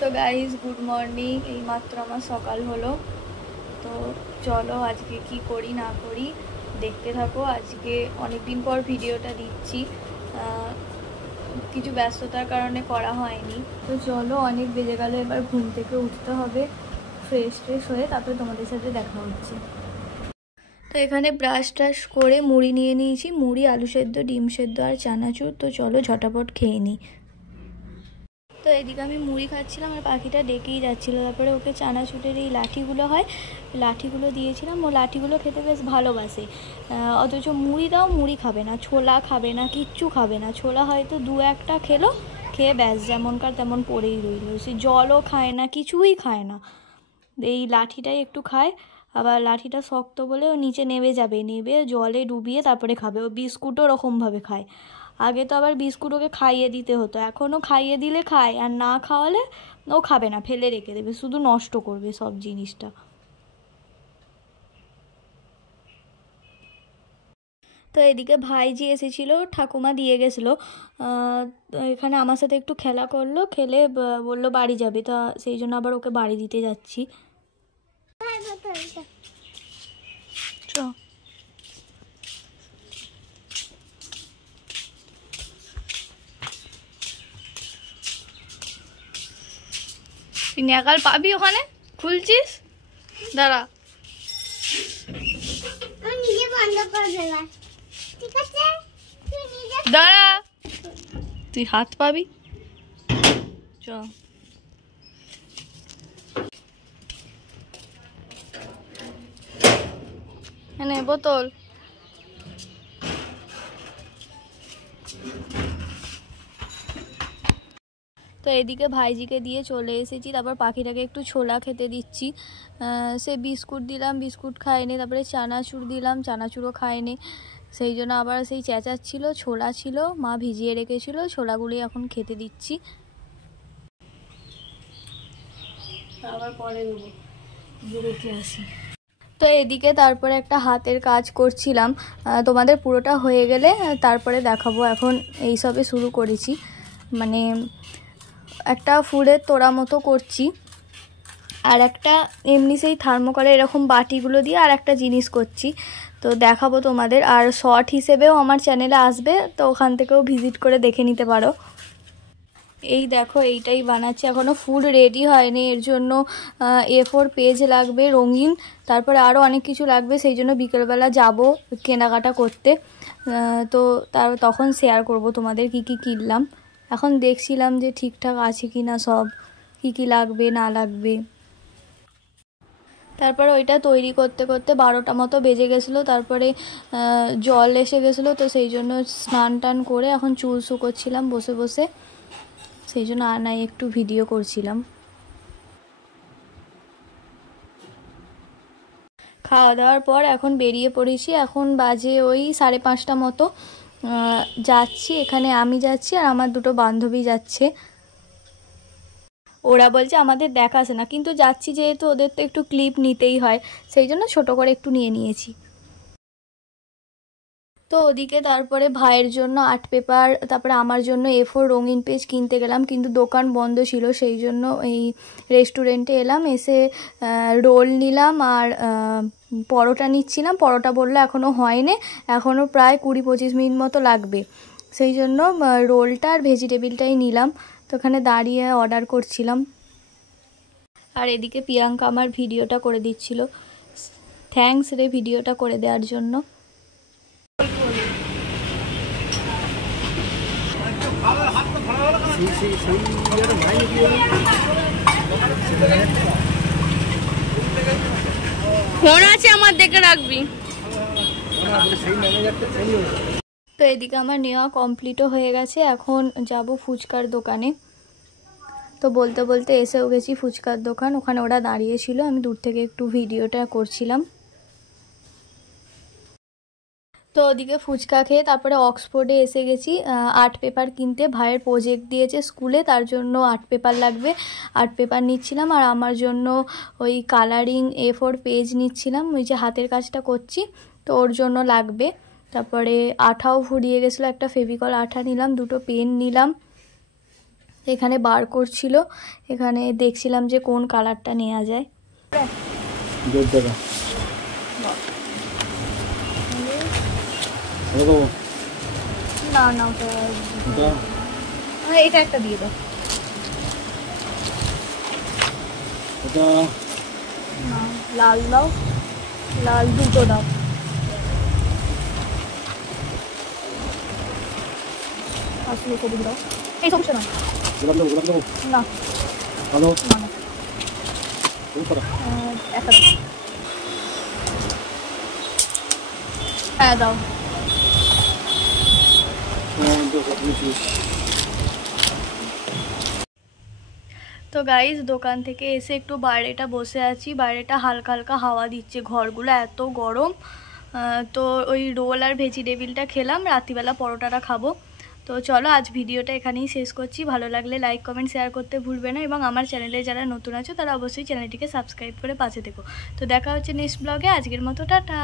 তো guys good morning. এইমাত্র আমার সকাল হলো। তো চলো আজকে কি করি না করি দেখতে থাকো। আজকে অনেক দিন পর ভিডিওটা দিচ্ছি, কিছু ব্যস্ততার কারণে করা হয়নি। তো চলো, অনেক বেজে গেল, এবার ঘুম থেকে উঠতে হবে, ফ্রেশ হয়ে তারপরে তোমাদের সাথে দেখা হচ্ছে। তো এখানে ব্রাশ টাশ করে মুড়ি নিয়ে নিয়েছি, মুড়ি, আলু সেদ্ধ, ডিম সেদ্ধ আর চানাচুর। তো চলো ঝটাপট খেয়ে নিই। তো এদিকে আমি মুড়ি খাচ্ছিলাম আর পাখিটা ডেকেই যাচ্ছিলো। তারপরে ওকে চানাচুরের এই লাঠিগুলো হয়, লাঠিগুলো দিয়েছিলাম। ও লাঠিগুলো খেতে বেশ ভালোবাসে, অথচ মুড়ি দাও, মুড়ি খাবে না, ছোলা খাবে না, কিচ্ছু খাবে না। ছোলা হয়তো দু একটা খেলো, খেয়ে ব্যাস যেমনকার তেমন পড়েই রইল। সে জলও খায় না, কিছুই খায় না। এই লাঠিটাই একটু খায়, আবার লাঠিটা শক্ত বলে ও নিচে নেমে যাবে, নেবে জলে ডুবিয়ে তারপরে খাবে। ও বিস্কুটও ওরকমভাবে খায়। আগে তো আবার বিস্কুট ওকে খাইয়ে দিতে হতো, এখনও খাইয়ে দিলে খায়, আর না খাওয়ালে ও খাবে না, ফেলে রেখে দেবে, শুধু নষ্ট করবে সব জিনিসটা। তো এদিকে ভাইজি এসেছিলো, ঠাকুমা দিয়ে গেছিলো। এখানে আমার সাথে একটু খেলা করলো, খেলে বললো বাড়ি যাবে। তা সেই জন্য আবার ওকে বাড়ি দিতে যাচ্ছি। চ তুই নেকাল পাবি ওখানে, খুলছিস, দাঁড়া, দাঁড়া, তুই হাত পাবি। চ এনে বোতল। তো এদিকে ভাইজিকে দিয়ে চলে এসেছি, তারপর পাখিটাকে একটু ছোলা খেতে দিচ্ছি। সে বিস্কুট দিলাম, বিস্কুট খায়নি। তারপরে চানাচুর দিলাম, চানাচুরও খায়নি। সেই জন্য আবার সেই চেঁচাচ্ছিল। ছোলা ছিল, মা ভিজিয়ে রেখেছিল, ছোলাগুলি এখন খেতে দিচ্ছি। আবার পরে দেবো, রেখে আসি। তো এদিকে তারপরে একটা হাতের কাজ করছিলাম, তোমাদের পুরোটা হয়ে গেলে তারপরে দেখাবো। এখন এইসবে শুরু করেছি, মানে একটা ফুলের তোড়া মতো করছি, আর একটা এমনি সেই থার্মোকলে এরকম বাটিগুলো দিয়ে আর একটা জিনিস করছি। তো দেখাবো তোমাদের, আর শর্ট হিসেবেও আমার চ্যানেলে আসবে, তো ওখান থেকেও ভিজিট করে দেখে নিতে পারো। এই দেখো, এইটাই বানাচ্ছি, এখনও ফুল রেডি হয়নি। এর জন্য A4 পেজ লাগবে রঙিন, তারপরে আরও অনেক কিছু লাগবে। সেই জন্য বিকেলবেলা যাব কেনাকাটা করতে। তো তখন শেয়ার করব তোমাদের কি কি কিনলাম। এখন দেখছিলাম যে ঠিকঠাক আছে কি না, সব কি কি লাগবে না লাগবে। তারপরে ওইটা তৈরি করতে করতে 12টা মতো বেজে গেছিলো। তারপরে জল এসে গেছিলো, তো সেই জন্য স্নান টান করে এখন চুল শুকোচ্ছিলাম বসে বসে। সেই জন্য আনাই একটু ভিডিও করছিলাম। খাওয়া দাওয়ার পর এখন বেরিয়ে পড়েছি। এখন বাজে ওই 5:30 মতো। যাচ্ছি, এখানে আমি যাচ্ছি আর আমার দুটো বান্ধবী যাচ্ছে। ওরা বলছে আমাদের দেখাছে না, কিন্তু যাচ্ছি যেহেতু ওদের তো একটু ক্লিপ নিতেই হয়, সেই জন্য ছোট করে একটু নিয়ে নিয়েছি। তো ওদিকে তারপরে ভাইয়ের জন্য আর্ট পেপার, তারপরে আমার জন্য A4 রঙিন পেজ কিনতে গেলাম, কিন্তু দোকান বন্ধ ছিল। সেই জন্য এই রেস্টুরেন্টে এলাম, এসে রোল নিলাম আর পরোটা নিচ্ছিলাম। পরোটা বললো এখনও হয়নি, এখনও প্রায় 20-25 মিনিট মতো লাগবে। সেই জন্য রোলটা আর ভেজিটেবিলটাই নিলাম। তো ওখানে দাঁড়িয়ে অর্ডার করছিলাম। আর এদিকে প্রিয়াঙ্কা আমার ভিডিওটা করে দিচ্ছিল। থ্যাঙ্কস রে ভিডিওটা করে দেওয়ার জন্য। ফোন আছে আমার, দেখে রাখবি। তো এদিকে আমার নেওয়া কমপ্লিটও হয়ে গেছে, এখন যাব ফুচকার দোকানে। তো বলতে বলতে এসেও গেছি ফুচকার দোকান। ওখানে ওরা দাঁড়িয়েছিল, আমি দূর থেকে একটু ভিডিওটা করছিলাম। তো ওদিকে ফুচকা খেয়ে তারপরে অক্সফোর্ডে এসে গেছি আর্ট পেপার কিনতে। ভাইয়ের প্রজেক্ট দিয়েছে স্কুলে, তার জন্য আর্ট পেপার লাগবে, আর্ট পেপার নিচ্ছিলাম। আর আমার জন্য ওই কালারিং A4 পেজ নিচ্ছিলাম, ওই যে হাতের কাজটা করছি, তো ওর জন্য লাগবে। তারপরে আঠাও ফুরিয়ে গেছিলো, একটা ফেভিকল আঠা নিলাম, দুটো পেন নিলাম। এখানে বার করছিল, এখানে দেখছিলাম যে কোন কালারটা নেওয়া যায়। না না ওটা এটা একটা দিয়ে দাও। না লাল দাও, লাল দুটো দাও। আসলে সবুজ দাও, এই সবুজটা না না একটা দাও। হ্যাঁ দাও। তো গাইস দোকান থেকে এসে একটু বাইরেটা বসে আছি, বাইরেটা হালকা হালকা হাওয়া দিচ্ছে, ঘরগুলো এত গরম। তো ওই রোল আর ভেজিটেবিলটা খেলাম, রাত্রিবেলা পরোটাটা খাবো। তো চলো আজ ভিডিওটা এখানেই শেষ করছি। ভালো লাগলে লাইক কমেন্ট শেয়ার করতে ভুলবে না, এবং আমার চ্যানেলে যারা নতুন আছো তারা অবশ্যই চ্যানেলটিকে সাবস্ক্রাইব করে পাশে থেকো। তো দেখা হচ্ছে নেক্সট ব্লগে, আজকের মতো টাটা।